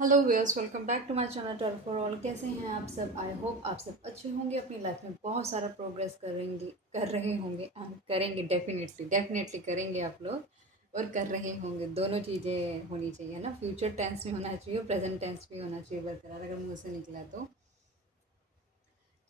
Hello viewers, welcome back to my channel tarot for all. कैसे हैं आप सब? आई होप आप सब अच्छे होंगे, अपनी लाइफ में बहुत सारा प्रोग्रेस कर रहे होंगे करेंगे। डेफिनेटली करेंगे आप लोग और कर रहे होंगे। दोनों चीज़ें होनी चाहिए ना, फ्यूचर टेंस भी होना चाहिए और प्रेजेंट टेंस भी होना चाहिए बरकरार, अगर मुँह से निकला तो।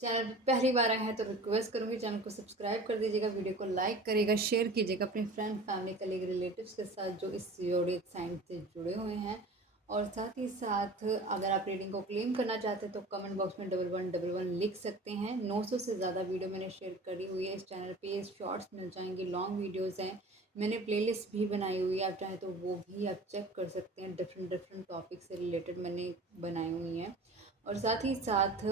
चैनल पहली बार आया है तो रिक्वेस्ट करूँगी चैनल को सब्सक्राइब कर दीजिएगा, वीडियो को लाइक करिएगा, शेयर कीजिएगा अपने फ्रेंड फैमिली कलीग रिलेटिव्स के साथ जो इस ज़ोडिएक साइन से जुड़े हुए हैं। और साथ ही साथ अगर आप रीडिंग को क्लेम करना चाहते हैं तो कमेंट बॉक्स में 1111 लिख सकते हैं। 900 से ज़्यादा वीडियो मैंने शेयर करी हुई है इस चैनल पे। शॉर्ट्स मिल जाएंगे, लॉन्ग वीडियोस हैं, मैंने प्लेलिस्ट भी बनाई हुई है, आप चाहें तो वो भी आप चेक कर सकते हैं। डिफरेंट डिफरेंट टॉपिक से रिलेटेड मैंने बनाई हुई हैं। और साथ ही साथ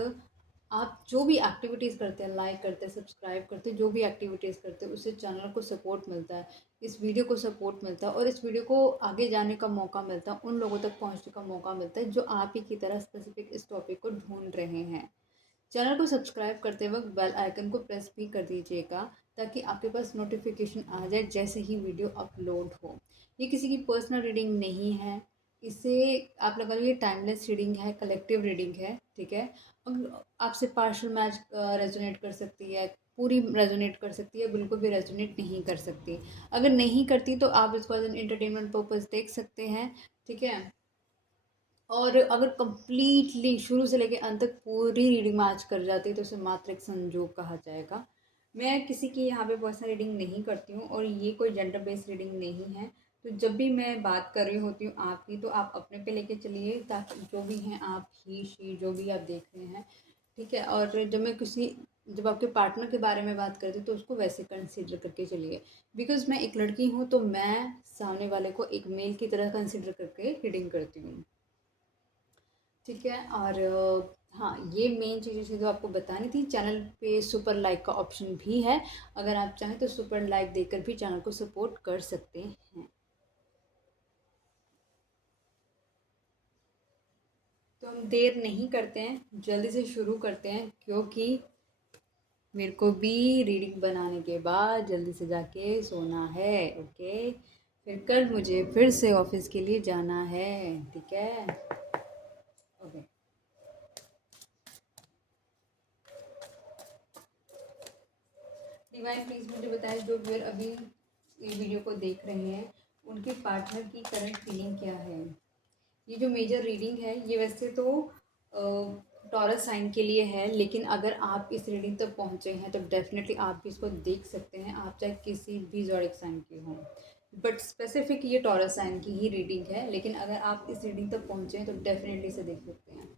आप जो भी एक्टिविटीज़ करते हैं, लाइक करते हैं, सब्सक्राइब करते हैं, जो भी एक्टिविटीज़ करते हैं उससे चैनल को सपोर्ट मिलता है, इस वीडियो को सपोर्ट मिलता है और इस वीडियो को आगे जाने का मौका मिलता है, उन लोगों तक पहुंचने का मौका मिलता है जो आप ही की तरह स्पेसिफिक इस टॉपिक को ढूंढ रहे हैं। चैनल को सब्सक्राइब करते वक्त बेल आइकन को प्रेस भी कर दीजिएगा ताकि आपके पास नोटिफिकेशन आ जाए जैसे ही वीडियो अपलोड हो। ये किसी की पर्सनल रीडिंग नहीं है, इसे आप लगा लीजिए टाइमलेस रीडिंग है, कलेक्टिव रीडिंग है, ठीक है। आपसे पार्शियल मैच रेजोनेट कर सकती है, पूरी रेजोनेट कर सकती है, बिल्कुल भी रेजोनेट नहीं कर सकती। अगर नहीं करती तो आप इसको एज एन एंटरटेनमेंट पर्पज़ देख सकते हैं, ठीक है। और अगर कंप्लीटली शुरू से लेकर अंत तक पूरी रीडिंग मैच कर जाती है तो उसे मात्र एक संजोग कहा जाएगा। मैं किसी की यहाँ पे पर्सनल रीडिंग नहीं करती हूँ और ये कोई जेंडर बेस्ड रीडिंग नहीं है। तो जब भी मैं बात कर रही होती हूँ आपकी, तो आप अपने पे लेके चलिए ताकि जो भी हैं आप, ही शी जो भी आप देख रहे हैं, ठीक है। और जब आपके पार्टनर के बारे में बात करती हूँ तो उसको वैसे कंसिडर करके चलिए। बिकॉज़ मैं एक लड़की हूँ तो मैं सामने वाले को एक मेल की तरह कंसिडर करके रीडिंग करती हूँ, ठीक है। और हाँ, ये मेन चीज़ें थी जो आपको बतानी थी। चैनल पे सुपर लाइक का ऑप्शन भी है, अगर आप चाहें तो सुपर लाइक देकर भी चैनल को सपोर्ट कर सकते हैं। तो हम देर नहीं करते हैं, जल्दी से शुरू करते हैं क्योंकि मेरे को भी रीडिंग बनाने के बाद जल्दी से जाके सोना है, ओके। फिर कल मुझे फिर से ऑफिस के लिए जाना है, ठीक है, ओके। डिवाइन प्लीज़ मुझे बताएं, जो व्यूअर अभी ये वीडियो को देख रहे हैं उनके पार्टनर की करंट फीलिंग क्या है। ये जो मेजर रीडिंग है ये वैसे तो टॉरस साइन के लिए है, लेकिन अगर आप इस रीडिंग तक पहुँचे हैं तो डेफिनेटली आप भी इसको देख सकते हैं, आप चाहे किसी भी ज़ोडिएक साइन के हों। बट स्पेसिफिक ये टॉरस साइन की ही रीडिंग है, लेकिन अगर आप इस रीडिंग तक पहुँचे हैं तो डेफिनेटली इसे देख सकते हैं।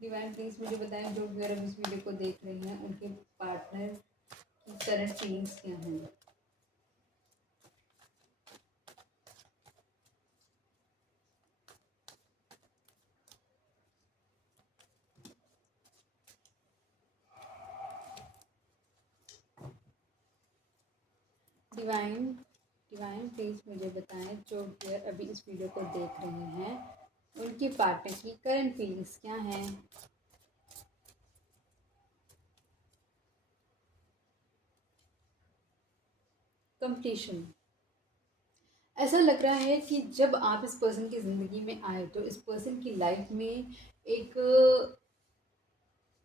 डिवाइन प्लीज़ मुझे बताएं, जो व्यूअर अब इस वीडियो को देख रहे हैं उनके पार्टनर की करंट फीलिंग्स क्या हैं। डिवाइन डिवाइन प्लीज़ मुझे बताएं, जो व्यूअर अभी इस वीडियो को देख रहे हैं उनके पार्टनर की करंट फीलिंग्स क्या हैं। कंप्लीशन। ऐसा लग रहा है कि जब आप इस पर्सन की ज़िंदगी में आए तो इस पर्सन की लाइफ में एक,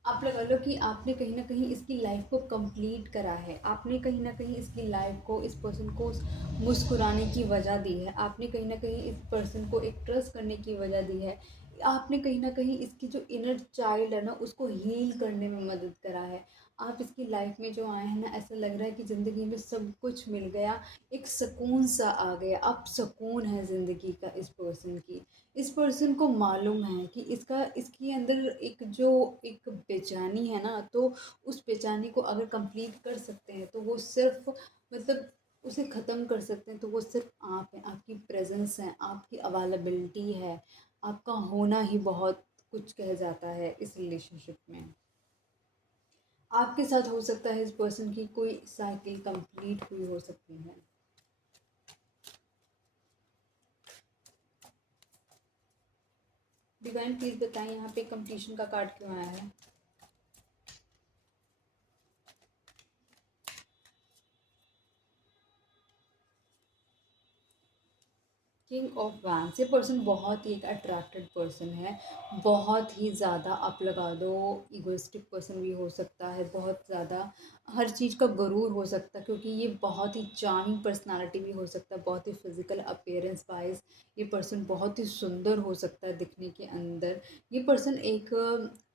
आप लगा लो कि आपने कहीं न कहीं इसकी लाइफ को कंप्लीट करा है। आपने कहीं न कहीं इसकी लाइफ को, इस पर्सन को मुस्कुराने की वजह दी है। आपने कहीं न कहीं इस पर्सन को एक ट्रस्ट करने की वजह दी है। आपने कहीं न कहीं इसकी जो इनर चाइल्ड है ना उसको हील करने में मदद करा है। आप इसकी लाइफ में जो आए हैं ना, ऐसा लग रहा है कि ज़िंदगी में सब कुछ मिल गया, एक सुकून सा आ गया। अब सुकून है ज़िंदगी का इस पर्सन की। इस पर्सन को मालूम है कि इसके अंदर एक बेचैनी है ना, तो उस बेचैनी को अगर कंप्लीट कर सकते हैं तो वो सिर्फ, मतलब उसे ख़त्म कर सकते हैं तो वो सिर्फ आप हैं, आपकी प्रेजेंस है, आपकी अवेलेबिलिटी है, आपका होना ही बहुत कुछ कह जाता है इस रिलेशनशिप में। आपके साथ हो सकता है इस पर्सन की कोई साइकिल कंप्लीट हुई हो सकती है। डिवाइन प्लीज़ बताएं, यहाँ पे कंप्लीशन का कार्ड क्यों आया है। किंग ऑफ वैंस, ये पर्सन बहुत ही एक अट्रैक्टेड पर्सन है, बहुत ही ज़्यादा, आप लगा दो इगोइस्टिक पर्सन भी हो सकता है, बहुत ज़्यादा हर चीज़ का गरूर हो सकता है, क्योंकि ये बहुत ही चार्मिंग पर्सनालिटी भी हो सकता है, बहुत ही फिजिकल अपीयरेंस वाइज ये पर्सन बहुत ही सुंदर हो सकता है दिखने के अंदर। ये पर्सन एक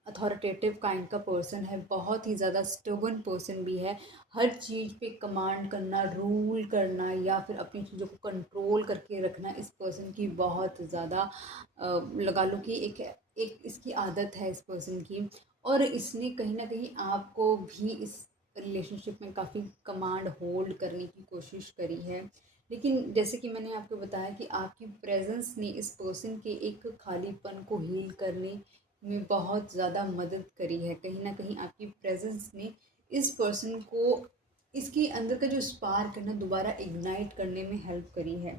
अथॉरिटेटिव काइंड का पर्सन है, बहुत ही ज़्यादा स्टबर्न पर्सन भी है, हर चीज़ पे कमांड करना, रूल करना या फिर अपनी चीज़ों को कंट्रोल करके रखना इस पर्सन की बहुत ज़्यादा लगा लो कि एक एक इसकी आदत है इस पर्सन की। और इसने कहीं ना कहीं आपको भी इस रिलेशनशिप में काफ़ी कमांड होल्ड करने की कोशिश करी है, लेकिन जैसे कि मैंने आपको बताया कि आपकी प्रेजेंस ने इस पर्सन के एक खालीपन को हील करने में बहुत ज़्यादा मदद करी है। कहीं ना कहीं आपकी प्रेजेंस ने इस पर्सन को इसके अंदर का जो स्पार्क है ना दोबारा इग्नाइट करने में हेल्प करी है।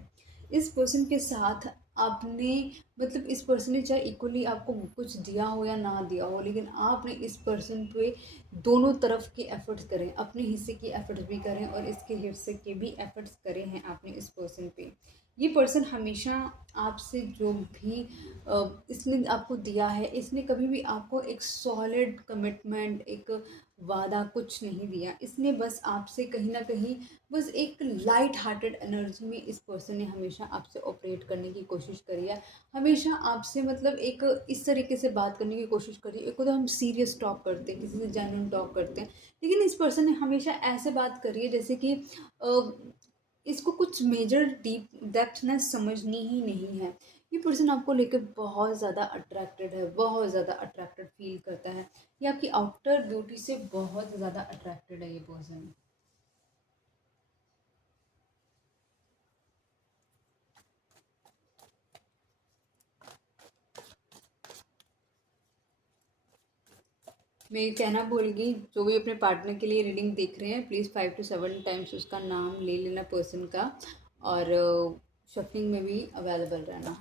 इस पर्सन के साथ आपने मतलब इस पर्सन ने चाहे इक्वली आपको कुछ दिया हो या ना दिया हो, लेकिन आपने इस पर्सन पे दोनों तरफ के एफर्ट्स करें, अपने हिस्से के एफर्ट्स भी करें और इसके हिस्से के भी एफर्ट्स करे हैं आपने इस पर्सन पे। ये पर्सन हमेशा आपसे जो भी इसने आपको दिया है, इसने कभी भी आपको एक सॉलिड कमिटमेंट, एक वादा कुछ नहीं दिया। इसने बस आपसे कहीं न कहीं बस एक लाइट हार्टेड एनर्जी में इस पर्सन ने हमेशा आपसे ऑपरेट करने की कोशिश करी है। हमेशा आपसे मतलब एक इस तरीके से बात करने की कोशिश करी है। एक तो हम सीरियस टॉक करते हैं, किसी से जेन्युइन टॉक करते हैं, लेकिन इस पर्सन ने हमेशा ऐसे बात करी है जैसे कि अ, इसको कुछ मेजर डीप डेप्थनेस समझनी ही नहीं है। ये पर्सन आपको लेकर बहुत ज़्यादा अट्रैक्टेड है, बहुत ज़्यादा अट्रैक्टेड फील करता है। ये आपकी आउटर ब्यूटी से बहुत ज़्यादा अट्रैक्टेड है ये पर्सन। मैं ये कहना भूल गई, जो भी अपने पार्टनर के लिए रीडिंग देख रहे हैं प्लीज़ 5 to 7 टाइम्स उसका नाम ले लेना पर्सन का, और शफलिंग में भी अवेलेबल रहना।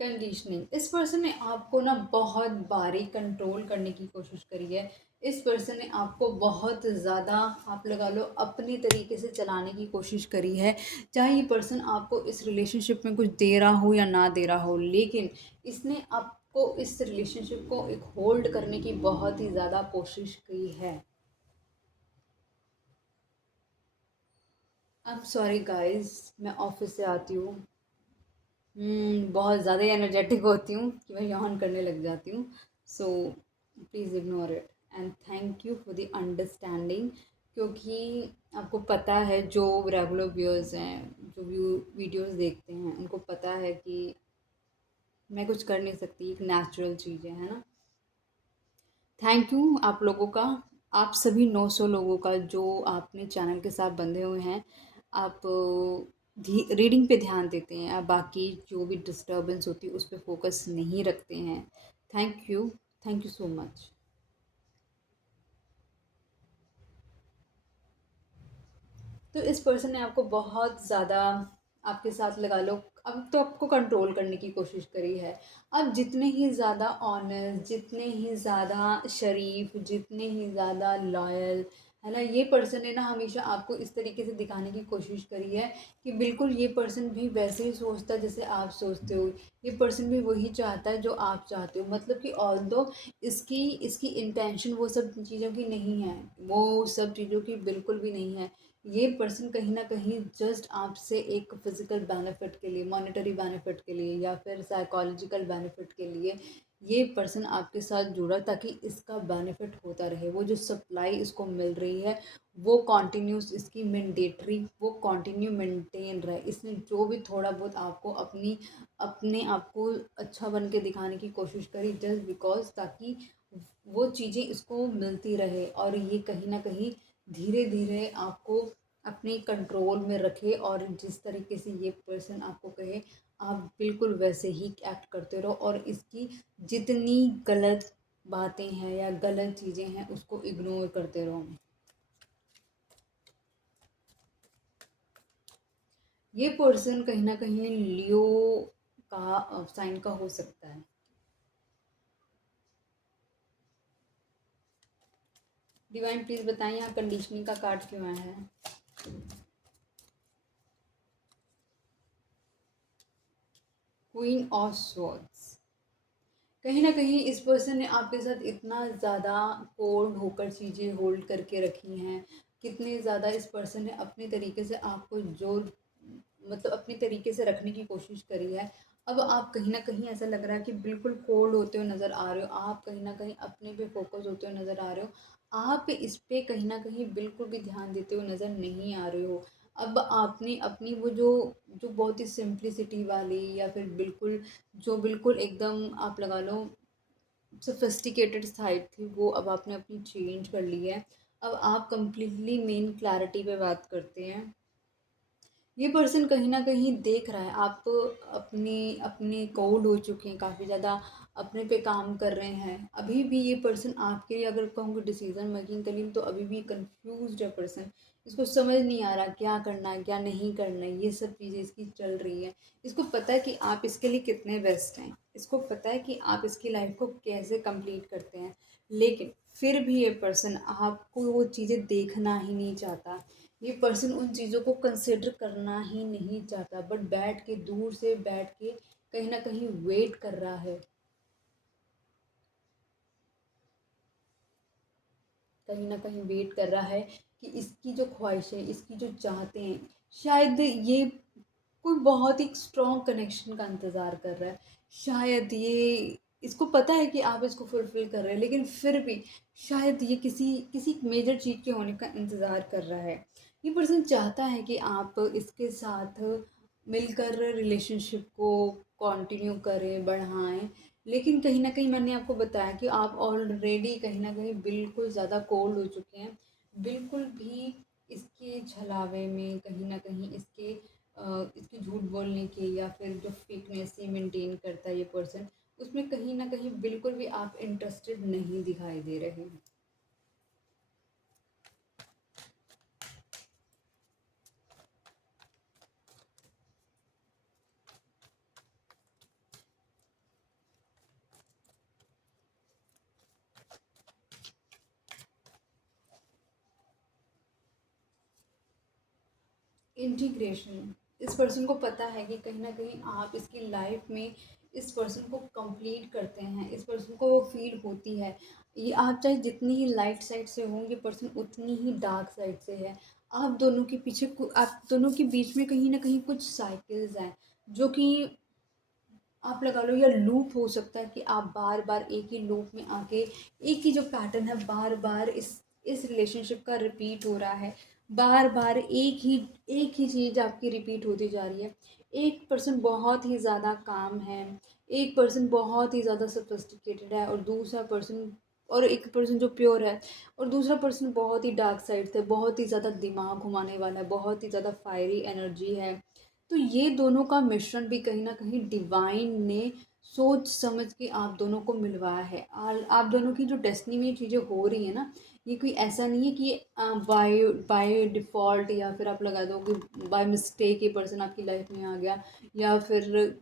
कंडीशनिंग, इस पर्सन ने आपको ना बहुत बारीक कंट्रोल करने की कोशिश करी है। इस पर्सन ने आपको बहुत ज़्यादा, आप लगा लो, अपने तरीके से चलाने की कोशिश करी है। चाहे ये पर्सन आपको इस रिलेशनशिप में कुछ दे रहा हो या ना दे रहा हो, लेकिन इसने आपको इस रिलेशनशिप को एक होल्ड करने की बहुत ही ज़्यादा कोशिश की है। आई एम सॉरी गाइस, मैं ऑफिस से आती हूँ, बहुत ज़्यादा एनर्जेटिक होती हूँ कि मैं यॉन करने लग जाती हूँ। So please ignore it and thank you for the understanding, क्योंकि आपको पता है जो रेगुलर व्यूअर्स हैं, जो वीडियोस देखते हैं, उनको पता है कि मैं कुछ कर नहीं सकती, एक नेचुरल चीज़ है ना। थैंक यू आप लोगों का, आप सभी 900 लोगों का जो आपने चैनल के साथ बंधे हुए हैं। आप रीडिंग पे ध्यान देते हैं, आप बाकी जो भी डिस्टर्बेंस होती है उस पर फोकस नहीं रखते हैं। Thank you so much. तो इस पर्सन ने आपको बहुत ज़्यादा, आपके साथ लगा लो, अब तो आपको कंट्रोल करने की कोशिश करी है। अब जितने ही ज़्यादा ऑनेस्ट, जितने ही ज़्यादा शरीफ, जितने ही ज़्यादा लॉयल, है ना, ये पर्सन ने ना हमेशा आपको इस तरीके से दिखाने की कोशिश करी है कि बिल्कुल ये पर्सन भी वैसे ही सोचता है जैसे आप सोचते हो। ये पर्सन भी वही चाहता है जो आप चाहते हो, मतलब कि ऑल्दो इसकी इसकी इंटेंशन वो सब चीज़ों की नहीं है, वो सब चीज़ों की बिल्कुल भी नहीं है। ये पर्सन कहीं ना कहीं जस्ट आपसे एक फिजिकल बेनिफिट के लिए, मॉनेटरी बेनिफिट के लिए या फिर साइकोलॉजिकल बेनिफिट के लिए ये पर्सन आपके साथ जुड़ा, ताकि इसका बेनिफिट होता रहे। वो जो सप्लाई इसको मिल रही है वो कॉन्टीन्यूस, इसकी मैंडेटरी, वो कंटिन्यू मेंटेन रहे। इसने जो भी थोड़ा बहुत आपको अपने आप को अच्छा बन के दिखाने की कोशिश करी जस्ट बिकॉज, ताकि वो चीज़ें इसको मिलती रहे, और ये कहीं ना कहीं धीरे धीरे आपको अपने कंट्रोल में रखे, और जिस तरीके से ये पर्सन आपको कहे आप बिल्कुल वैसे ही एक्ट करते रहो, और इसकी जितनी गलत बातें हैं या गलत चीज़ें हैं उसको इग्नोर करते रहो। ये पर्सन कहीं ना कहीं लियो का साइन का हो सकता है। डिवाइन प्लीज़ बताएं यहाँ कंडीशनिंग का कार्ड क्यों आया है। Queen of swords. कहीं ना कहीं इस पर्सन ने आपके साथ इतना ज़्यादा कोल्ड होकर चीज़ें होल्ड करके रखी हैं, कितने ज़्यादा इस पर्सन ने अपने तरीके से आपको जो मतलब अपने तरीके से रखने की कोशिश करी है। अब आप कहीं ना कहीं ऐसा लग रहा है कि बिल्कुल कोल्ड होते हुए नज़र आ रहे हो, आप कहीं ना कहीं अपने पे फोकस होते हुए नज़र आ रहे हो, आप इस पे कहीं ना कहीं बिल्कुल भी ध्यान देते हुए नज़र नहीं आ रहे हो। अब आपने अपनी वो जो जो बहुत ही सिंप्लिसिटी वाली या फिर बिल्कुल जो बिल्कुल एकदम आप लगा लो सोफिस्टिकेटेड साइड थी, वो अब आपने अपनी चेंज कर ली है। अब आप कंप्लीटली मेन क्लैरिटी पे बात करते हैं। ये पर्सन कहीं न कहीं देख रहा है आप अपनी अपनी कोल्ड हो चुके हैं, काफ़ी ज़्यादा अपने पे काम कर रहे हैं। अभी भी ये पर्सन आपके लिए अगर कहूँगी डिसीज़न मेकिंग के लिए तो अभी भी कंफ्यूज्ड है पर्सन। इसको समझ नहीं आ रहा क्या करना है, क्या नहीं करना है, ये सब चीज़ें इसकी चल रही हैं। इसको पता है कि आप इसके लिए कितने बेस्ट हैं। इसको पता है कि आप इसकी लाइफ़ को कैसे कंप्लीट करते हैं। लेकिन फिर भी ये पर्सन आपको वो चीज़ें देखना ही नहीं चाहता। ये पर्सन उन चीज़ों को कंसिडर करना ही नहीं चाहता, बट बैठ के दूर से बैठ के कहीं ना कहीं वेट कर रहा है, कहीं ना कहीं वेट कर रहा है कि इसकी जो ख्वाहिशें, इसकी जो चाहते हैं, शायद ये कोई बहुत ही स्ट्रॉन्ग कनेक्शन का इंतज़ार कर रहा है। शायद ये इसको पता है कि आप इसको फुलफ़िल कर रहे हैं, लेकिन फिर भी शायद ये किसी किसी मेजर चीज़ के होने का इंतज़ार कर रहा है। ये पर्सन चाहता है कि आप इसके साथ मिलकर रिलेशनशिप को कंटिन्यू करें, बढ़ाएँ। लेकिन कहीं न कहीं मैंने आपको बताया कि आप ऑलरेडी कहीं न कहीं बिल्कुल ज़्यादा कोल्ड हो चुके हैं। बिल्कुल भी इसके छलावे में कहीं न कहीं इसके झूठ बोलने की या फिर जो फेकनेस ये मेंटेन करता है ये पर्सन, उसमें कहीं न कहीं बिल्कुल भी आप इंटरेस्टेड नहीं दिखाई दे रहे हैं। इंटीग्रेशन। इस पर्सन को पता है कि कहीं न कहीं आप इसकी लाइफ में इस पर्सन को कंप्लीट करते हैं, इस पर्सन को वो फ़ील होती है। ये आप चाहे जितनी ही लाइट साइड से हों, ये पर्सन उतनी ही डार्क साइड से है। आप दोनों के पीछे आप दोनों के बीच में कहीं न कहीं कुछ साइकिल्स हैं, जो कि आप लगा लो या लूप हो सकता है कि आप बार-बार एक ही लूप में आके एक ही जो पैटर्न है बार-बार इस रिलेशनशिप का रिपीट हो रहा है। बार-बार एक ही चीज़ आपकी रिपीट होती जा रही है। एक पर्सन बहुत ही ज़्यादा काम है, एक पर्सन बहुत ही ज़्यादा सोफिस्टिकेटेड है और एक पर्सन जो प्योर है और दूसरा पर्सन बहुत ही डार्क साइड से, बहुत ही ज़्यादा दिमाग घुमाने वाला है, बहुत ही ज़्यादा फायरी एनर्जी है। तो ये दोनों का मिश्रण भी कहीं न कहीं डिवाइन ने सोच समझ के आप दोनों को मिलवाया है। आप दोनों की जो डेस्टिनी में ये चीज़ें हो रही हैं ना, ये कोई ऐसा नहीं है कि बाय बाय डिफ़ॉल्ट या फिर आप लगा दो कि बाय मिस्टेक ये पर्सन आपकी लाइफ़ में आ गया या फिर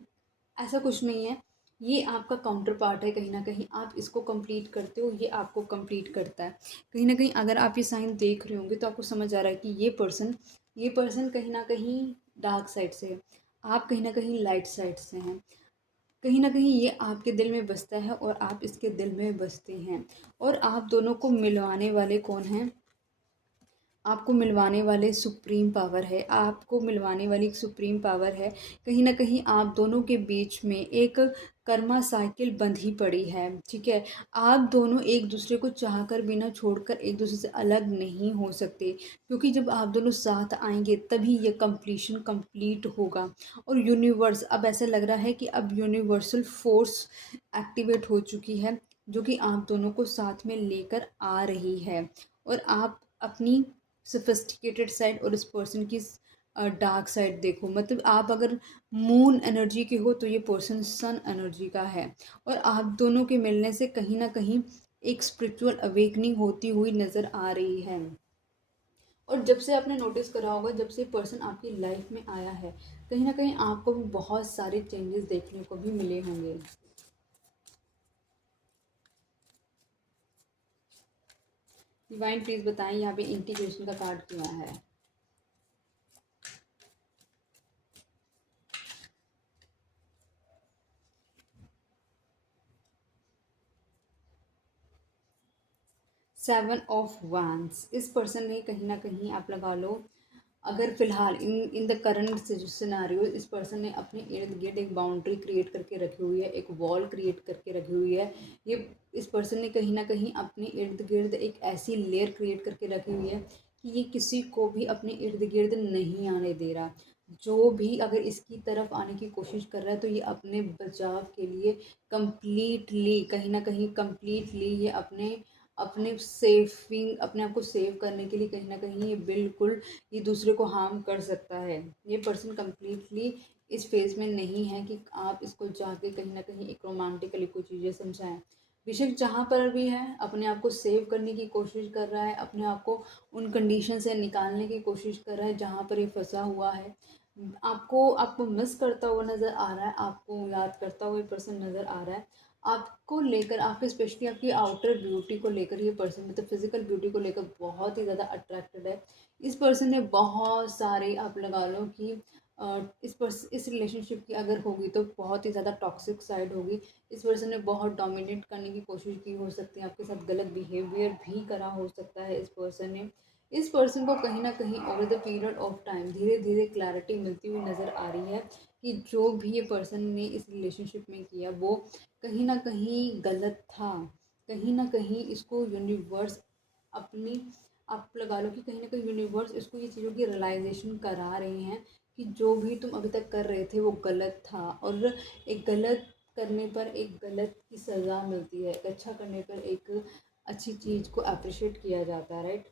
ऐसा कुछ नहीं है। ये आपका काउंटर पार्ट है, कहीं न कहीं आप इसको कंप्लीट करते हो, ये आपको कंप्लीट करता है। कहीं न कहीं अगर आप ये साइन देख रहे होंगे तो आपको समझ आ रहा है कि ये पर्सन कहीं न कहीं डार्क साइड से है, आप कहीं न कहीं लाइट साइड से हैं। कहीं न कहीं ये आपके दिल में बसता है और आप इसके दिल में बसते हैं और आप दोनों को मिलवाने वाले कौन हैं? आपको मिलवाने वाले सुप्रीम पावर है, आपको मिलवाने वाली एक सुप्रीम पावर है। कहीं न कहीं आप दोनों के बीच में एक कर्मा साइकिल बंधी पड़ी है, ठीक है? आप दोनों एक-दूसरे को चाहकर भी ना छोड़कर एक-दूसरे से अलग नहीं हो सकते, क्योंकि जब आप दोनों साथ आएँगे तभी ये कंप्लीशन कंप्लीट होगा। और यूनिवर्स अब ऐसा लग रहा है कि अब यूनिवर्सल फ़ोर्स एक्टिवेट हो चुकी है, जो कि आप दोनों को साथ में लेकर आ रही है और आप अपनी सोफिस्टिकेटेड साइड और इस पर्सन की डार्क साइड देखो। मतलब आप अगर मून एनर्जी के हो तो ये पर्सन सन एनर्जी का है और आप दोनों के मिलने से कहीं ना कहीं एक स्पिरिचुअल अवेकनिंग होती हुई नज़र आ रही है। और जब से आपने नोटिस करा होगा, जब से पर्सन आपकी लाइफ में आया है, कहीं ना कहीं आपको भी बहुत सारे चेंजेस देखने को भी मिले होंगे। डिवाइन प्लीज़ बताएं यहाँ पे इंटीग्रेशन का कार्ड क्यों आया है। सेवन ऑफ वांड्स, इस पर्सन ने कहीं ना कहीं आप लगा लो, अगर फिलहाल इन इन द करंट सिनेरियो इस पर्सन ने अपने इर्द गिर्द एक बाउंड्री क्रिएट करके रखी हुई है, एक वॉल क्रिएट करके रखी हुई है। ये इस पर्सन ने कहीं ना कहीं अपने इर्द गिर्द एक ऐसी लेयर क्रिएट करके रखी हुई है कि ये किसी को भी अपने इर्द गिर्द नहीं आने दे रहा। जो भी अगर इसकी तरफ आने की कोशिश कर रहा है तो ये अपने बचाव के लिए कम्प्लीटली, कहीं ना कहीं कम्प्लीटली ये अपने अपने सेविंग, अपने आप को सेव करने के लिए कहीं ना कहीं ये बिल्कुल ये दूसरे को हार्म कर सकता है। ये पर्सन कम्प्लीटली इस फेज़ में नहीं है कि आप इसको जाके कहीं ना कहीं एक रोमांटिकली कोई चीज़ें समझाएं। बेशक जहाँ पर भी है अपने आप को सेव करने की कोशिश कर रहा है, अपने आप को उन कंडीशन से निकालने की कोशिश कर रहा है जहाँ पर ये फंसा हुआ है। आपको आपको मिस करता हुआ नज़र आ रहा है, आपको याद करता हुआ ये पर्सन नज़र आ रहा है। आपको लेकर, आपके स्पेशली आपकी आउटर ब्यूटी को लेकर ये पर्सन, मतलब फिजिकल ब्यूटी को लेकर बहुत ही ज़्यादा अट्रैक्टेड है। इस पर्सन ने बहुत सारे, आप लगा लो कि इस रिलेशनशिप की अगर होगी तो बहुत ही ज़्यादा टॉक्सिक साइड होगी। इस पर्सन ने बहुत डोमिनेट करने की कोशिश की हो सकती है, आपके साथ गलत बिहेवियर भी करा हो सकता है इस पर्सन ने। इस पर्सन को कहीं ना कहीं over the period of time धीरे धीरे क्लैरिटी मिलती हुई नज़र आ रही है कि जो भी ये पर्सन ने इस रिलेशनशिप में किया वो कहीं ना कहीं गलत था। कहीं ना कहीं इसको यूनिवर्स अपनी, आप लगा लो कि कहीं ना कहीं यूनिवर्स इसको ये चीज़ों की रियलाइजेशन करा रहे हैं कि जो भी तुम अभी तक कर रहे थे वो गलत था। और एक गलत करने पर एक गलत की सज़ा मिलती है, एक अच्छा करने पर एक अच्छी चीज़ को अप्रिशिएट किया जाता है, राइट।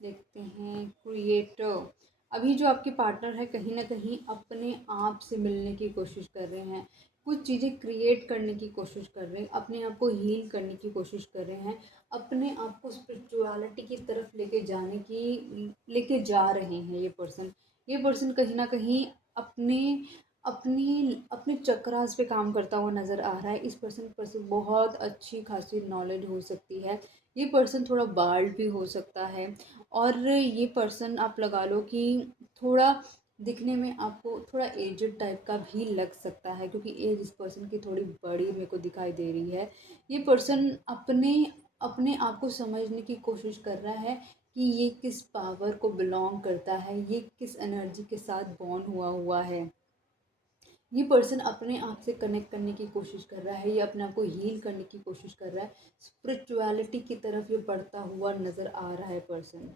देखते हैं क्रिएटर। अभी जो आपके पार्टनर है कहीं ना कहीं अपने आप से मिलने की कोशिश कर रहे हैं, कुछ चीज़ें क्रिएट करने की कोशिश कर रहे हैं, अपने आप को हील करने की कोशिश कर रहे हैं, अपने आप को स्पिरिचुअलिटी की तरफ लेके जा रहे हैं। ये पर्सन कहीं ना कहीं अपने अपनी अपने चक्रास पे काम करता हुआ नज़र आ रहा है। इस पर्सन पर से बहुत अच्छी खासी नॉलेज हो सकती है। ये पर्सन थोड़ा बाल्ड भी हो सकता है। और ये पर्सन आप लगा लो कि थोड़ा दिखने में आपको थोड़ा एजड टाइप का भी लग सकता है, क्योंकि एज इस पर्सन की थोड़ी बड़ी मेरे को दिखाई दे रही है। ये पर्सन अपने अपने आप को समझने की कोशिश कर रहा है कि ये किस पावर को बिलोंग करता है, ये किस एनर्जी के साथ बॉर्न हुआ हुआ है। ये पर्सन अपने आप से कनेक्ट करने की कोशिश कर रहा है, ये अपने आप को हील करने की कोशिश कर रहा है, स्पिरिचुअलिटी की तरफ ये बढ़ता हुआ नज़र आ रहा है पर्सन।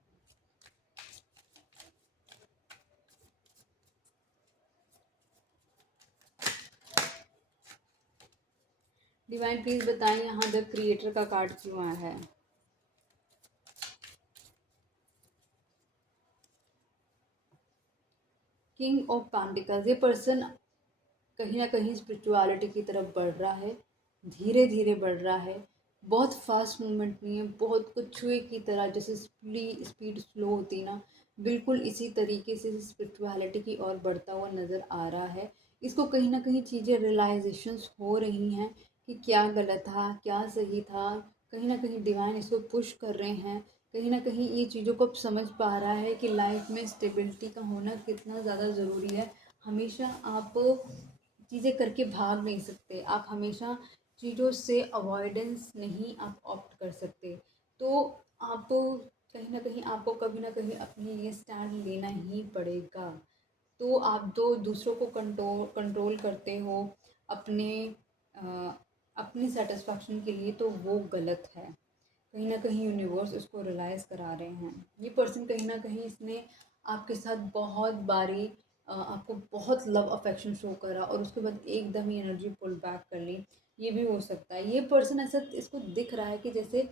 डिवाइन प्लीज बताएं यहाँ द क्रिएटर का कार्ड क्यों आया है। किंग ऑफ पेंटिकल्स, ये पर्सन कहीं ना कहीं स्पिरिचुअलिटी की तरफ बढ़ रहा है, धीरे धीरे बढ़ रहा है। बहुत फास्ट मूवमेंट नहीं है, बहुत कछुए की तरह, जैसे स्पीड स्लो होती ना, बिल्कुल इसी तरीके से स्पिरिचुअलिटी की ओर बढ़ता हुआ नज़र आ रहा है। इसको कहीं ना कहीं चीज़ें रियलाइजेशंस हो रही हैं कि क्या गलत था क्या सही था। कहीं ना कहीं डिवाइन इसको पुश कर रहे हैं, कहीं ना कहीं ये चीज़ों को अब समझ पा रहा है कि लाइफ में स्टेबिलिटी का होना कितना ज़्यादा ज़रूरी है। हमेशा आप चीज़ें करके भाग नहीं सकते, आप हमेशा चीज़ों से अवॉइडेंस नहीं आप ऑप्ट कर सकते। तो आप कहीं ना कहीं आपको कभी ना कहीं अपने लिए स्टैंड लेना ही पड़ेगा। तो आप दो दूसरों को कंट्रोल करते हो अपने अ, अपनी सेटिस्फैक्शन के लिए, तो वो गलत है। कहीं ना कहीं यूनिवर्स उसको रियलाइज़ करा रहे हैं। ये पर्सन कहीं ना कहीं इसने आपके साथ बहुत बारी आपको बहुत लव अफेक्शन शो करा और उसके बाद एकदम ही एनर्जी पुल बैक कर ली। ये भी हो सकता है। ये पर्सन ऐसा इसको दिख रहा है कि जैसे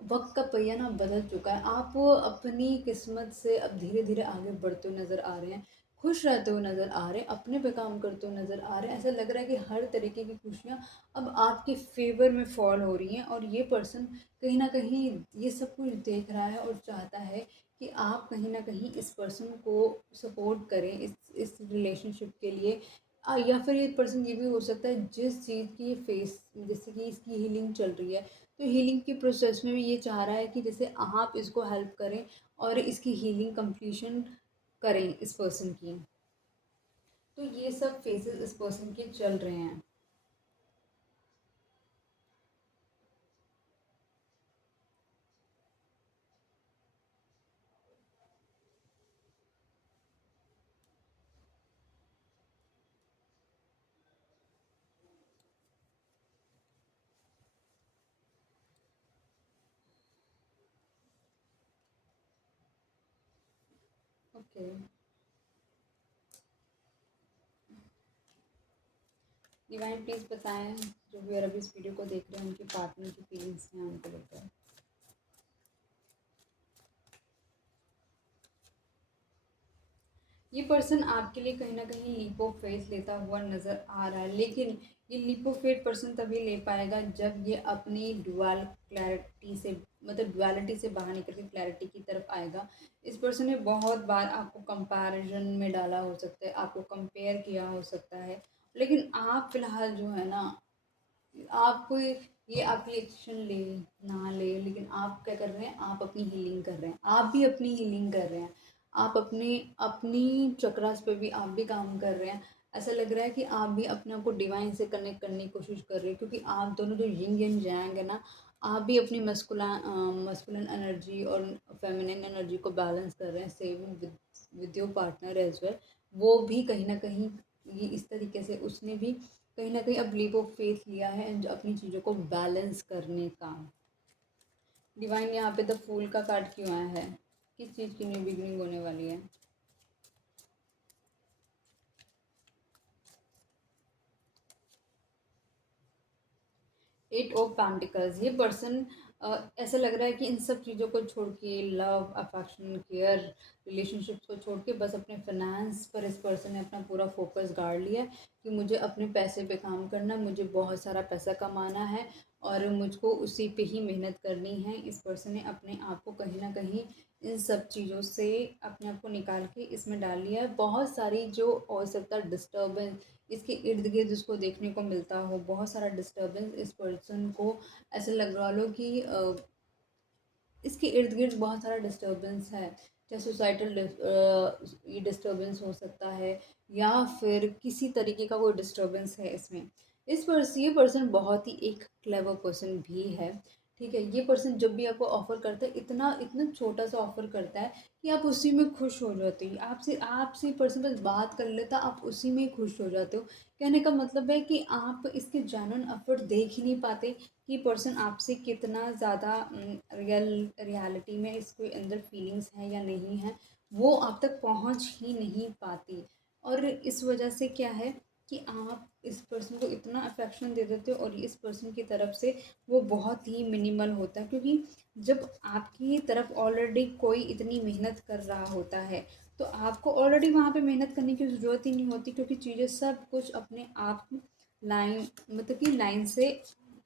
वक्त का पहिया ना बदल चुका है। आप अपनी किस्मत से अब धीरे धीरे आगे बढ़ते हुए नज़र आ रहे हैं, खुश रहते हुए नज़र आ रहे हैं, अपने पे काम करते हुए नज़र आ रहे हैं। ऐसा लग रहा है कि हर तरीके की खुशियाँ अब आपके फेवर में फॉल हो रही हैं। और ये पर्सन कहीं न कहीं ये सब कुछ देख रहा है और चाहता है कि आप कहीं न कहीं इस पर्सन को सपोर्ट करें इस रिलेशनशिप के लिए। या फिर ये पर्सन ये भी हो सकता है जिस चीज़ की ये फेस, जैसे कि इसकी हीलिंग चल रही है, तो हीलिंग के प्रोसेस में भी ये चाह रहा है कि जैसे आप इसको हेल्प करें और इसकी हीलिंग कंप्लीशन करें इस पर्सन की। तो ये सब फेसेस इस पर्सन के चल रहे हैं। ओके, डिवाइन प्लीज़ बताएं जो भी अभी इस वीडियो को देख रहे हैं उनके पार्टनर की फीलिंग्स हैं उनको लेकर। ये पर्सन आपके लिए कहीं न कहीं लीप ऑफ फेथ लेता हुआ नज़र आ रहा है, लेकिन ये लीप ऑफ फेथ पर्सन तभी ले पाएगा जब ये अपनी ड्यूअल क्लैरिटी से, मतलब ड्युअलिटी से बाहर निकल के क्लैरिटी की तरफ आएगा। इस पर्सन ने बहुत बार आपको कंपैरिजन में डाला हो सकता है, आपको कंपेयर किया हो सकता है, लेकिन आप फ़िलहाल जो है ना, आप ये आपकी एक्शन ले ना ले, लेकिन आप क्या कर रहे हैं, आप अपनी हीलिंग कर रहे हैं, आप भी अपनी हीलिंग कर रहे हैं, आप अपने अपनी चक्रास पे भी आप भी काम कर रहे हैं। ऐसा लग रहा है कि आप भी अपने आप को डिवाइन से कनेक्ट करने की कोशिश कर रहे हैं, क्योंकि आप दोनों जो यिंग एंड यांग है ना, आप भी अपनी मस्कुलिन एनर्जी और फेमिनिन एनर्जी को बैलेंस कर रहे हैं, same with your partner as well. वो भी कहीं ना कहीं ये इस तरीके से उसने भी कहीं न कहीं अब लीप ऑफ फेथ लिया है एंड अपनी चीज़ों को बैलेंस करने का। डिवाइन यहाँ पे द फूल का कार्ड क्यों आया है? किस चीज़ की न्यू बिगिनिंग होने वाली है? एट ऑफ पेंटिकल्स, ये पर्सन ऐसा लग रहा है कि इन सब चीज़ों को छोड़ के, लव, अफेक्शन, केयर, रिलेशनशिप्स को छोड़ के बस अपने फाइनेंस पर इस पर्सन ने अपना पूरा फोकस गाड़ लिया है कि मुझे अपने पैसे पे काम करना है, मुझे बहुत सारा पैसा कमाना है और मुझको उसी पे ही मेहनत करनी है। इस पर्सन ने अपने आप को कहीं ना कहीं इन सब चीज़ों से अपने आप को निकाल के इसमें डाल लिया है। बहुत सारी जो हो सकता है डिस्टर्बेंस इसके इर्द गिर्द उसको देखने को मिलता हो, बहुत सारा डिस्टर्बेंस इस पर्सन को ऐसे लग रहा हो कि इसके इर्द गिर्द बहुत सारा डिस्टर्बेंस है, चाहे सोसाइटल ये डिस्टर्बेंस हो सकता है या फिर किसी तरीके का कोई डिस्टर्बेंस है इसमें। ये पर्सन बहुत ही एक क्लेवर पर्सन भी है, ठीक है। ये पर्सन जब भी आपको ऑफ़र करता है, इतना इतना छोटा सा ऑफ़र करता है कि आप उसी में खुश हो जाते हो। आपसे आपसे पर्सन बस बात कर लेता, आप उसी में खुश हो जाते हो। कहने का मतलब है कि आप इसके जेन्युइन एफर्ट देख ही नहीं पाते कि पर्सन आपसे कितना ज़्यादा रियलिटी में इसके अंदर फीलिंग्स हैं या नहीं है, वो आप तक पहुंच ही नहीं पाती। और इस वजह से क्या है कि आप इस पर्सन को इतना अफेक्शन दे देते हो और इस पर्सन की तरफ से वो बहुत ही मिनिमल होता है, क्योंकि जब आपकी तरफ ऑलरेडी कोई इतनी मेहनत कर रहा होता है तो आपको ऑलरेडी वहाँ पे मेहनत करने की ज़रूरत ही नहीं होती, क्योंकि चीज़ें सब कुछ अपने आप लाइन, मतलब कि लाइन से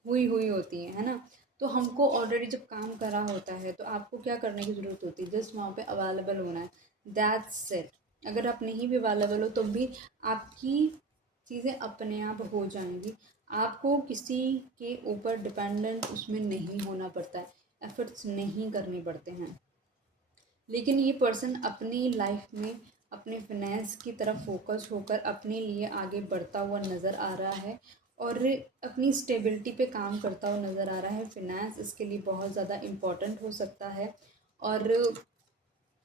हुई हुई होती है ना। तो हमको ऑलरेडी जब काम करा होता है तो आपको क्या करने की ज़रूरत होती है, जस्ट वहाँ पे अवेलेबल होना है, दैट्स इट। अगर आप नहीं भी अवेलेबल हो तो भी आपकी चीज़ें अपने आप हो जाएंगी, आपको किसी के ऊपर डिपेंडेंट उसमें नहीं होना पड़ता है, एफर्ट्स नहीं करने पड़ते हैं। लेकिन ये पर्सन अपनी लाइफ में अपने फाइनेंस की तरफ फोकस होकर अपने लिए आगे बढ़ता हुआ नज़र आ रहा है और अपनी स्टेबिलिटी पे काम करता हुआ नज़र आ रहा है। फाइनेंस इसके लिए बहुत ज़्यादा इम्पोर्टेंट हो सकता है और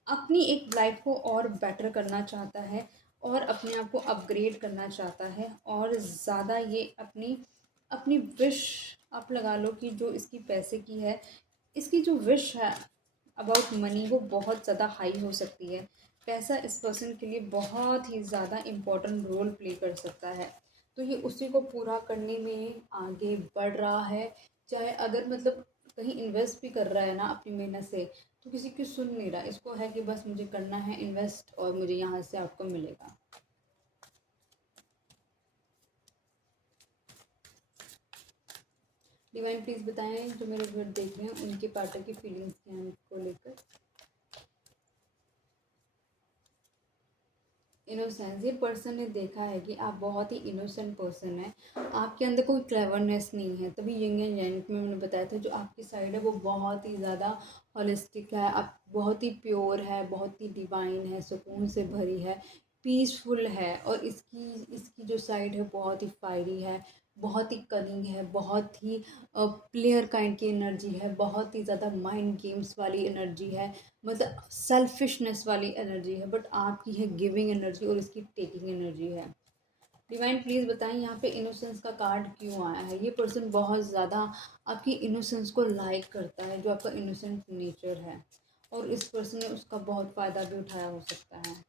अपनी एक लाइफ को और बेटर करना चाहता है और अपने आप को अपग्रेड करना चाहता है और ज़्यादा ये अपनी अपनी विश आप लगा लो कि जो इसकी पैसे की है, इसकी जो विश है अबाउट मनी वो बहुत ज़्यादा हाई हो सकती है। पैसा इस पर्सन के लिए बहुत ही ज़्यादा इम्पोर्टेंट रोल प्ले कर सकता है, तो ये उसी को पूरा करने में आगे बढ़ रहा है। चाहे अगर मतलब कहीं इन्वेस्ट भी कर रहा है ना अपनी मेहनत से, तो किसी की सुन नहीं रहा, इसको है कि बस मुझे करना है इन्वेस्ट और मुझे यहाँ से आपको मिलेगा। डिवाइन प्लीज़ बताएं जो मेरे व्यूअर देख रहे हैं उनके पार्टनर की फीलिंग्स क्या हैं को लेकर। इनोसेंस, ये पर्सन ने देखा है कि आप बहुत ही इनोसेंट पर्सन है, आपके अंदर कोई क्लेवरनेस नहीं है। तभी यंग एंड जेनिक में मैंने बताया था, जो आपकी साइड है वो बहुत ही ज़्यादा होलिस्टिक है, आप बहुत ही प्योर है, बहुत ही डिवाइन है, सुकून से भरी है, पीसफुल है। और इसकी इसकी जो साइड है बहुत ही फायरी है, बहुत ही कनिंग है, बहुत ही प्लेयर काइंड की एनर्जी है, बहुत ही ज़्यादा माइंड गेम्स वाली एनर्जी है, मतलब सेल्फिशनेस वाली एनर्जी है। बट आपकी है गिविंग एनर्जी और इसकी टेकिंग एनर्जी है। डिवाइन प्लीज़ बताएं यहाँ पे इनोसेंस का कार्ड क्यों आया है। ये पर्सन बहुत ज़्यादा आपकी इनोसेंस को लाइक करता है, जो आपका इनोसेंट नेचर है, और इस पर्सन ने उसका बहुत फ़ायदा भी उठाया हो सकता है।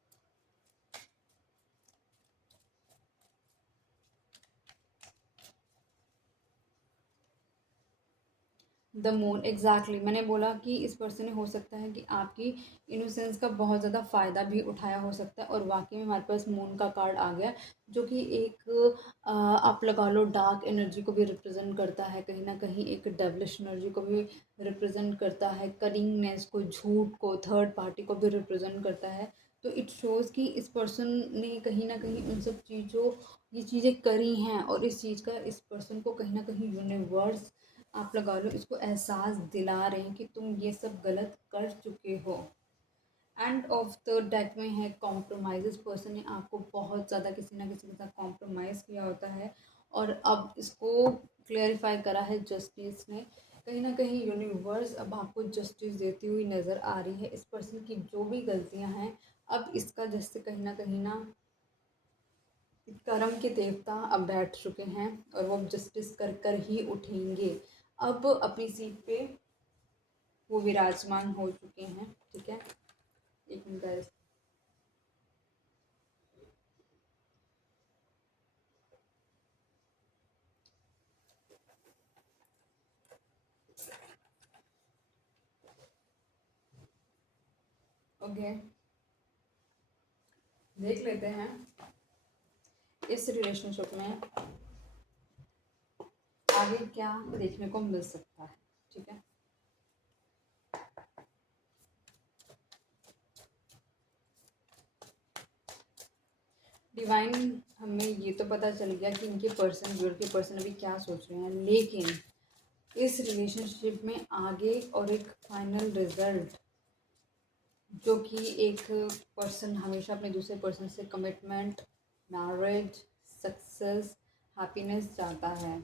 द मून, एग्जैक्टली मैंने बोला कि इस पर्सन ने हो सकता है कि आपकी इनोसेंस का बहुत ज़्यादा फ़ायदा भी उठाया हो सकता है। और वाकई में हमारे पास मून का कार्ड आ गया, जो कि एक आप लगा लो डार्क एनर्जी को भी रिप्रेजेंट करता है, कहीं ना कहीं एक डेवलिश एनर्जी को भी रिप्रेजेंट करता है, कनिंगनेस को, झूठ को, थर्ड पार्टी को भी रिप्रेजेंट करता है। तो इट शोज़ कि इस पर्सन ने कहीं ना कहीं उन सब चीज़ों ये चीज़ें करी हैं, और इस चीज़ का इस पर्सन को कहीं ना कहीं यूनिवर्स आप लगा लो इसको एहसास दिला रहे हैं कि तुम ये सब गलत कर चुके हो। एंड ऑफ द डेक में है कॉम्प्रोमाइज़, पर्सन ने आपको बहुत ज़्यादा किसी ना किसी के साथ कॉम्प्रोमाइज़ किया होता है, और अब इसको क्लेरिफाई करा है जस्टिस ने। कहीं ना कहीं यूनिवर्स अब आपको जस्टिस देती हुई नज़र आ रही है। इस पर्सन की जो भी गलतियां हैं, अब इसका जैसे कहीं ना कर्म के देवता अब बैठ चुके हैं, और वो जस्टिस कर कर ही उठेंगे। अब अपनी सीट पे वो विराजमान हो चुके हैं। ठीक है, एक मिनट guys। ओके, देख लेते हैं इस रिलेशनशिप में आगे क्या देखने को मिल सकता है। ठीक है, डिवाइन, हमें ये तो पता चल गया कि इनके पर्सन, जो के पर्सन अभी क्या सोच रहे हैं, लेकिन इस रिलेशनशिप में आगे और एक फाइनल रिजल्ट, जो कि एक पर्सन हमेशा अपने दूसरे पर्सन से कमिटमेंट, मैरिज, सक्सेस, हैप्पीनेस चाहता है,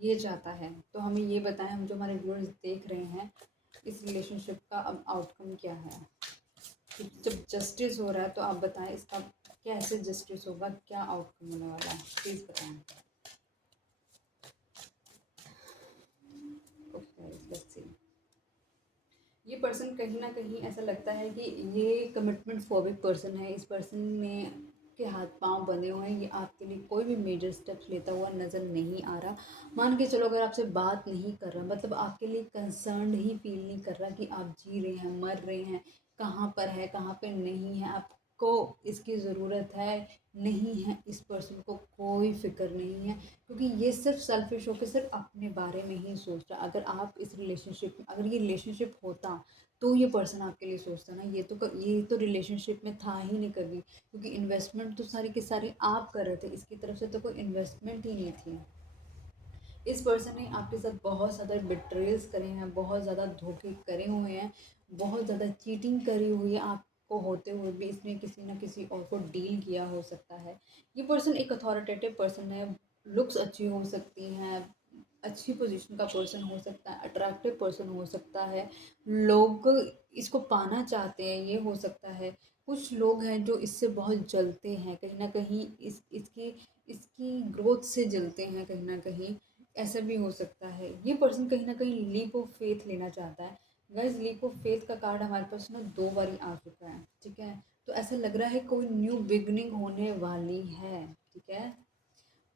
ये चाहता है। तो हमें ये बताएं, हम जो हमारे व्यूअर्स देख रहे हैं, इस रिलेशनशिप का अब आउटकम क्या है। जब जस्टिस हो रहा है तो आप बताएं इसका कैसे जस्टिस होगा, क्या आउटकम होने वाला है, प्लीज़ बताएं। Okay, let's see. ये पर्सन कहीं ना कहीं ऐसा लगता है कि ये कमिटमेंट फोबिक पर्सन है। इस पर्सन में के हाथ पांव बंधे हुए हैं, ये आपके लिए कोई भी मेजर स्टेप्स लेता हुआ नज़र नहीं आ रहा। मान के चलो, अगर आपसे बात नहीं कर रहा, मतलब आपके लिए कंसर्न ही फील नहीं कर रहा कि आप जी रहे हैं, मर रहे हैं, कहाँ पर है, कहाँ पर नहीं है, आपको इसकी ज़रूरत है नहीं है, इस पर्सन को कोई फिक्र नहीं है, क्योंकि ये सिर्फ सेल्फिश होकर सिर्फ अपने बारे में ही सोच रहा। अगर आप इस रिलेशनशिप में, अगर ये रिलेशनशिप होता तो ये पर्सन आपके लिए सोचता ना, ये तो रिलेशनशिप में था ही नहीं कभी, क्योंकि इन्वेस्टमेंट तो सारी की सारी आप कर रहे थे, इसकी तरफ से तो कोई इन्वेस्टमेंट ही नहीं थी। इस पर्सन ने आपके साथ बहुत ज़्यादा बिट्रेल्स करे हैं, बहुत ज़्यादा धोखे करे हुए हैं, बहुत ज़्यादा चीटिंग करी हुई है, आपको होते हुए भी इसने किसी ना किसी और को डील किया हो सकता है। ये पर्सन एक अथॉरिटेटिव पर्सन है, लुक्स अच्छी हो सकती हैं, अच्छी पोजीशन का पर्सन हो सकता है, अट्रैक्टिव पर्सन हो सकता है, लोग इसको पाना चाहते हैं, ये हो सकता है। कुछ लोग हैं जो इससे बहुत जलते हैं, कहीं ना कहीं इसकी इसकी ग्रोथ से जलते हैं, कहीं ना कहीं ऐसा भी हो सकता है। ये पर्सन कहीं ना कहीं लीप ऑफ फेथ लेना चाहता है। गाइस, लीप ऑफ फेथ का कार्ड हमारे पास ना 2 बारी आ चुका है। ठीक है, तो ऐसा लग रहा है कोई न्यू बिगनिंग होने वाली है। ठीक है,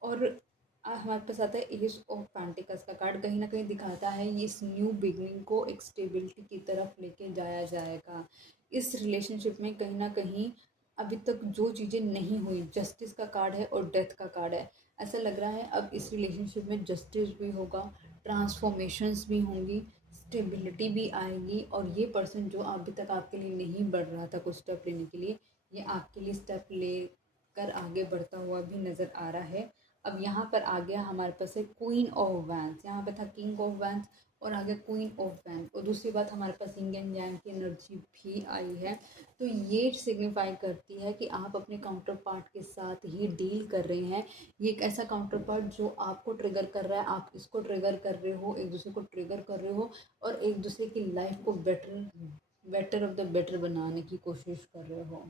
और हमारे पास आता है एस ऑफ पेंटिकल्स का कार्ड, कहीं ना कहीं दिखाता है ये इस न्यू बिगनिंग को एक स्टेबिलिटी की तरफ लेके जाया जाएगा। इस रिलेशनशिप में कहीं ना कहीं अभी तक जो चीज़ें नहीं हुई, जस्टिस का कार्ड है और डेथ का कार्ड है, ऐसा लग रहा है अब इस रिलेशनशिप में जस्टिस भी होगा, ट्रांसफॉर्मेशंस भी होंगी, स्टेबिलिटी भी आएगी, और ये पर्सन जो अभी तक आपके लिए नहीं बढ़ रहा था कुछ स्टेप लेने के लिए, ये आपके लिए स्टेप लेकर आगे बढ़ता हुआ भी नज़र आ रहा है। अब यहाँ पर आ गया हमारे पास है क्वीन ऑफ वैंड्स, यहाँ पे था किंग ऑफ वैंड्स और आ गया क्वीन ऑफ वैंड्स, और दूसरी बात हमारे पास यिंग एंड यांग की एनर्जी भी आई है। तो ये सिग्निफाई करती है कि आप अपने काउंटर पार्ट के साथ ही डील कर रहे हैं। ये एक ऐसा काउंटर पार्ट जो आपको ट्रिगर कर रहा है, आप इसको ट्रिगर कर रहे हो, एक दूसरे को ट्रिगर कर रहे हो और एक दूसरे की लाइफ को बेटर ऑफ द बेटर बनाने की कोशिश कर रहे हो।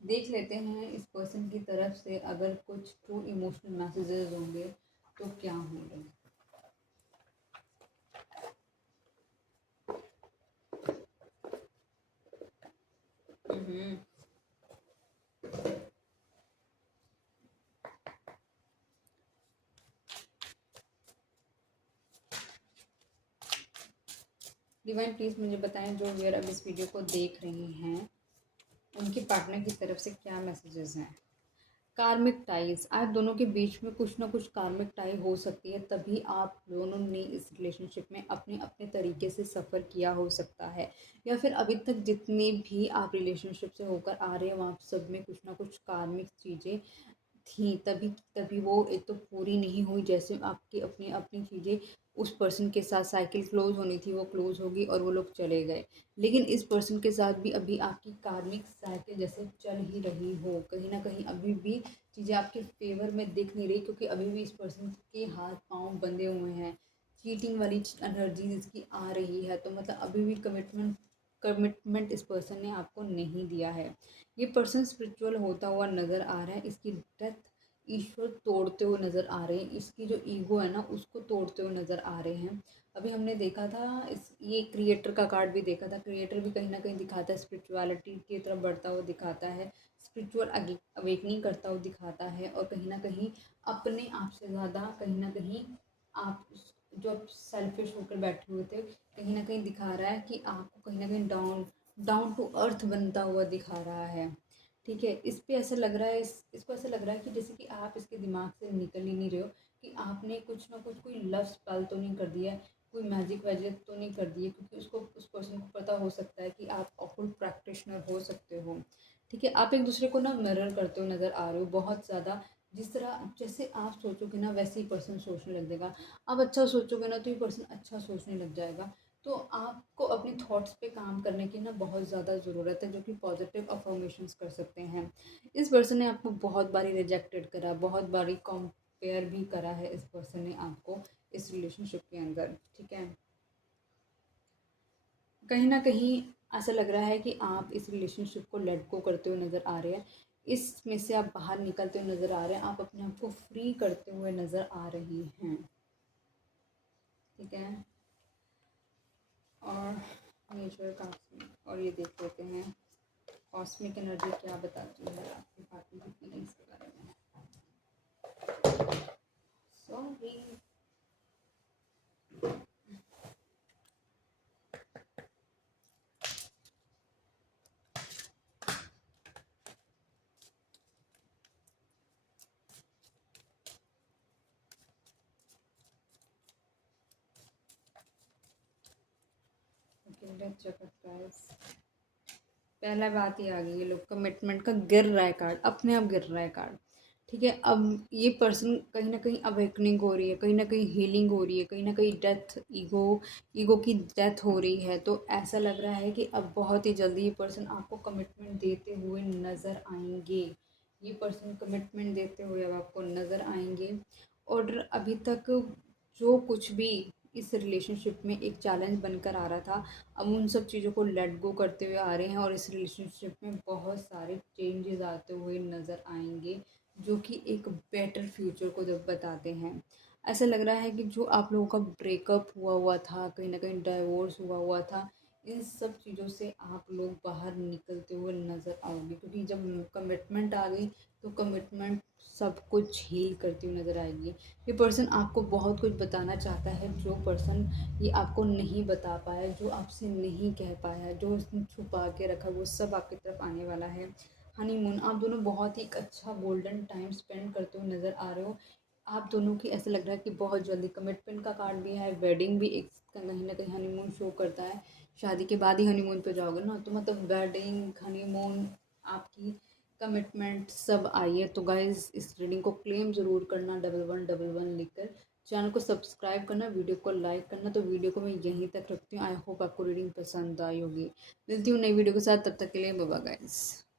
देख लेते हैं इस पर्सन की तरफ से अगर कुछ ट्रू इमोशनल मैसेजेस होंगे तो क्या होंगे। हम्म डिवाइन प्लीज़ मुझे बताएं जो व्यूअर अब इस वीडियो को देख रहे हैं उनके पार्टनर की तरफ से क्या मैसेजेस हैं। कार्मिक टाइज, आप दोनों के बीच में कुछ ना कुछ कार्मिक टाई हो सकती है, तभी आप दोनों ने इस रिलेशनशिप में अपने अपने तरीके से सफ़र किया हो सकता है, या फिर अभी तक जितने भी आप रिलेशनशिप से होकर आ रहे हैं वहाँ सब में कुछ ना कुछ कार्मिक चीज़ें थी, तभी तभी वो एक तो पूरी नहीं हुई, जैसे आपकी अपनी अपनी चीज़ें उस पर्सन के साथ साइकिल क्लोज होनी थी वो क्लोज होगी और वो लोग चले गए। लेकिन इस पर्सन के साथ भी अभी आपकी कार्मिक साइकिल जैसे चल ही रही हो, कहीं ना कहीं अभी भी चीज़ें आपके फेवर में दिख नहीं रही, क्योंकि अभी भी इस पर्सन के हाथ पाँव बंधे हुए हैं, चीटिंग वाली एनर्जी इसकी आ रही है। तो मतलब अभी भी कमिटमेंट इस पर्सन ने आपको नहीं दिया है। ये पर्सन स्पिरिचुअल होता हुआ नज़र आ रहा है, इसकी डेथ ईश्वर तोड़ते हुए नज़र आ रहे हैं, इसकी जो ईगो है ना उसको तोड़ते हुए नज़र आ रहे हैं। अभी हमने देखा था इस ये क्रिएटर का कार्ड भी देखा था, क्रिएटर भी कहीं ना कहीं दिखाता है स्पिरिचुअलिटी की तरफ बढ़ता हुआ दिखाता है, स्पिरिचुअल अवेकनिंग करता हुआ दिखाता है, और कहीं ना कहीं अपने आप से ज़्यादा कहीं ना कहीं आप जो आप सेल्फिश होकर बैठे हुए थे कहीं ना कहीं दिखा रहा है कि आपको कहीं ना कहीं डाउन डाउन टू अर्थ बनता हुआ दिखा रहा है। ठीक है, इस पे ऐसा लग रहा है इसको ऐसा लग रहा है कि जैसे कि आप इसके दिमाग से निकल ही नहीं रहे हो, कि आपने कुछ ना कुछ कोई लव स्पेल तो नहीं कर दिया है, कोई मैजिक वैजिक तो नहीं कर दी है, क्योंकि उसको उस पर्सन को पता हो सकता है कि आप ऑकुल्ट प्रैक्टिशनर हो सकते हो। ठीक है, आप एक दूसरे को ना मिरर करते हुए नज़र आ रहे हो बहुत ज़्यादा, जिस तरह जैसे आप सोचोगे ना वैसे ही पर्सन सोचने लग जाएगा, आप अच्छा सोचोगे ना तो ये पर्सन अच्छा सोचने लग जाएगा। तो आपको अपने थॉट्स पे काम करने की ना बहुत ज़्यादा ज़रूरत है, जो कि पॉजिटिव अफर्मेशंस कर सकते हैं। इस पर्सन ने आपको बहुत बारी रिजेक्टेड करा, बहुत बारी कंपेयर भी करा है इस पर्सन ने आपको इस रिलेशनशिप के अंदर। ठीक है, कहीं ना कहीं ऐसा लग रहा है कि आप इस रिलेशनशिप को लेट गो करते हुए नज़र आ रहे हैं, इसमें से आप बाहर निकलते हुए नज़र आ रहे हैं, आप अपने आप को फ्री करते हुए नज़र आ रही हैं। ठीक है, और नेचर कॉस्मिक, और ये देख लेते हैं कॉस्मिक एनर्जी क्या बताती है आपके पार्टनर की फीलिंग्स के बारे में। सॉरी, पहला बात ही आ गई, ये लोग कमिटमेंट का गिर रहा है कार्ड, अपने आप गिर रहा है कार्ड। ठीक है, अब ये पर्सन कहीं ना कहीं अवेकनिंग हो रही है, कहीं ना कहीं हीलिंग हो रही है, कहीं ना कहीं डेथ ईगो की डेथ हो रही है। तो ऐसा लग रहा है कि अब बहुत ही जल्दी ये पर्सन आपको कमिटमेंट देते हुए नज़र आएंगे, ये पर्सन कमिटमेंट देते हुए अब आपको नज़र आएंगे। और अभी तक जो कुछ भी इस रिलेशनशिप में एक चैलेंज बनकर आ रहा था, अब उन सब चीज़ों को लेट गो करते हुए आ रहे हैं, और इस रिलेशनशिप में बहुत सारे चेंजेस आते हुए नज़र आएंगे, जो कि एक बेटर फ्यूचर को जब बताते हैं। ऐसा लग रहा है कि जो आप लोगों का ब्रेकअप हुआ हुआ था, कहीं ना कहीं डाइवोर्स हुआ हुआ था, इन सब चीज़ों से आप लोग बाहर निकलते हुए नज़र आओगे, क्योंकि जब कमिटमेंट आ गई तो कमिटमेंट सब कुछ हील करती हुई नज़र आएगी। ये पर्सन आपको बहुत कुछ बताना चाहता है, जो पर्सन ये आपको नहीं बता पाया, जो आपसे नहीं कह पाया, जो उसने छुपा के रखा, वो सब आपकी तरफ आने वाला है। हनीमून, आप दोनों बहुत ही एक अच्छा गोल्डन टाइम स्पेंड करते हुए नज़र आ रहे हो। आप दोनों की ऐसा लग रहा है कि बहुत जल्दी कमिटमेंट का कार्ड भी है, वेडिंग भी एक कहीं ना कहीं हनीमून शो करता है, शादी के बाद ही हनीमून पे जाओगे ना, तो मतलब वेडिंग हनीमून आपकी कमिटमेंट सब आई है। तो गाइज़ इस रीडिंग को क्लेम ज़रूर करना 1111 लिखकर। चैनल को सब्सक्राइब करना, वीडियो को लाइक करना। तो वीडियो को मैं यहीं तक रखती हूँ। आई होप आपको रीडिंग पसंद आई होगी। मिलती हूँ नई वीडियो के साथ, तब तक के लिए बाय बाय गाइज़।